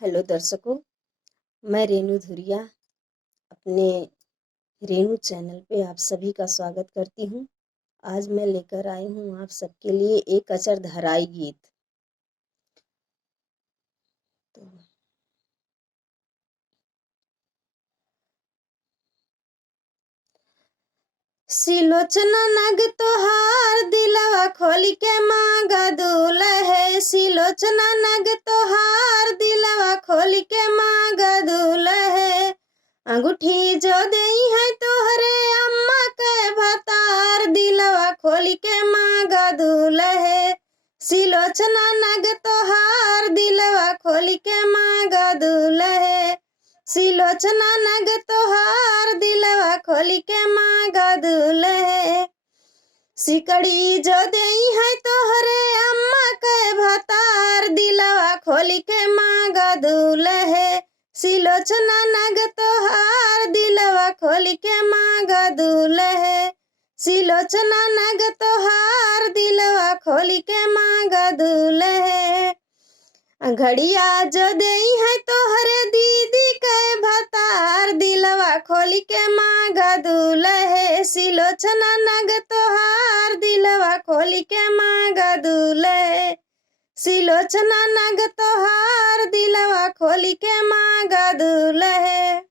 Hello दर्शकों, मैं रेणु धुरिया अपने रेणु चैनल पे आप सभी का स्वागत करती हूँ। आज मैं लेकर आई हूँ आप सबके लिए एक अचरधराई गीत। तो सिलोचना नग तोहार दिलवा खोली के मांगा दूल्हे। सिलोचना नग तोहार दिलवा खोली के मांगा दूल्हे। अंगूठी जो देई है तोहरे अम्मा के भतार दिलवा खोली के मांगा दूल्हे। सिलोचना नग तोहार दिलवा खोली के मांगा दूल्हे। सिलोचना नग तोहार दिलवा खोली के मांगा दूल्हे। सिकड़ी जो देई है तोहरे अम्मा के भतार दिलवा खोली के मांगा दूल्हे। सिलोचना नग तोहार दिलवा खोली के मांगा दूल्हे। सिलोचना नग तोहार दिलवा खोली के मांगा दूल्हे। घड़िया जो देई है तोहरे दीदी के भतार दिलवा खोली के मांगा दूल्हे। सिलोचना नग तोहार दिलवा खोली के मांगा दूल्हे। सिलोचना नग तोहार दिलवा खोली के मांगा दूल्हे।